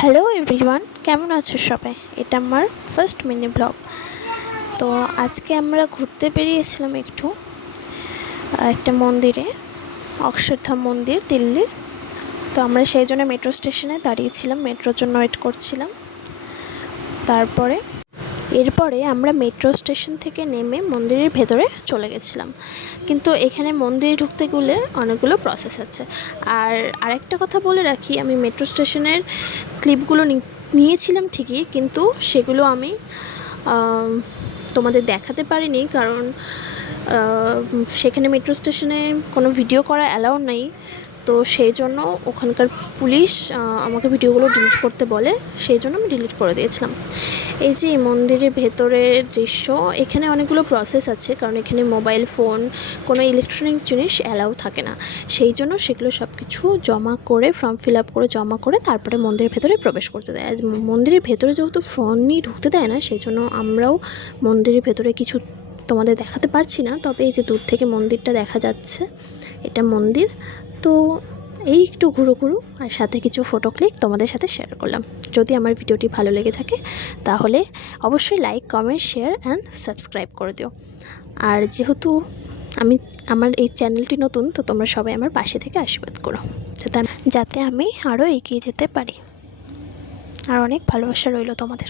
Hello everyone, কেমন আছো সবাই? এটা আমার ফার্স্ট মিনি ব্লগ। তো আজকে আমরা ঘুরতে বেরিয়েছিলাম একটা মন্দিরে, অক্ষরধাম মন্দির, দিল্লির। তো আমরা সেই জন্য মেট্রো স্টেশনে দাঁড়িয়েছিলাম, মেট্রোর জন্য ওয়েট করছিলাম। এরপরে আমরা মেট্রো স্টেশন থেকে নেমে মন্দিরের ভেতরে চলে গেছিলাম। কিন্তু এখানে মন্দিরে ঢুকতে গেলে অনেকগুলো প্রসেস আছে। আর আরেকটা কথা বলে রাখি, আমি মেট্রো স্টেশনের ক্লিপগুলো নিয়েছিলাম ঠিকই, কিন্তু সেগুলো আমি তোমাদের দেখাতে পারিনি, কারণ সেখানে মেট্রো স্টেশনে কোনো ভিডিও করা অ্যালাউ নেই। তো সেই জন্য ওখানকার পুলিশ আমাকে ভিডিওগুলো ডিলিট করতে বলে, সেই জন্য আমি ডিলিট করে দিয়েছিলাম। এই যে মন্দিরের ভেতরের দৃশ্য, এখানে অনেকগুলো প্রসেস আছে, কারণ এখানে মোবাইল ফোন, কোনো ইলেকট্রনিক জিনিস অ্যালাউ থাকে না। সেই জন্য সেগুলো সব কিছু জমা করে, ফর্ম ফিল আপ করে জমা করে তারপরে মন্দিরের ভেতরে প্রবেশ করতে দেয়। মন্দিরের ভেতরে যেহেতু ফোন নিয়ে ঢুকতে দেয় না, সেই জন্য আমরাও মন্দিরের ভেতরে কিছু তোমাদের দেখাতে পারছি না। তবে এই যে দূর থেকে মন্দিরটা দেখা যাচ্ছে, এটা মন্দির। তো এই একটু ঘুরু আর সাথে কিছু ফটো ক্লিক তোমাদের সাথে শেয়ার করলাম। যদি আমার ভিডিওটি ভালো লেগে থাকে তাহলে অবশ্যই like, comment, share and subscribe করে দিও। আর যেহেতু আমার এই চ্যানেলটি নতুন, তো তোমরা সবাই আমার পাশে থেকে আশীর্বাদ করো, যাতে আমি আরও এগিয়ে যেতে পারি। আর অনেক ভালোবাসা রইল তোমাদের।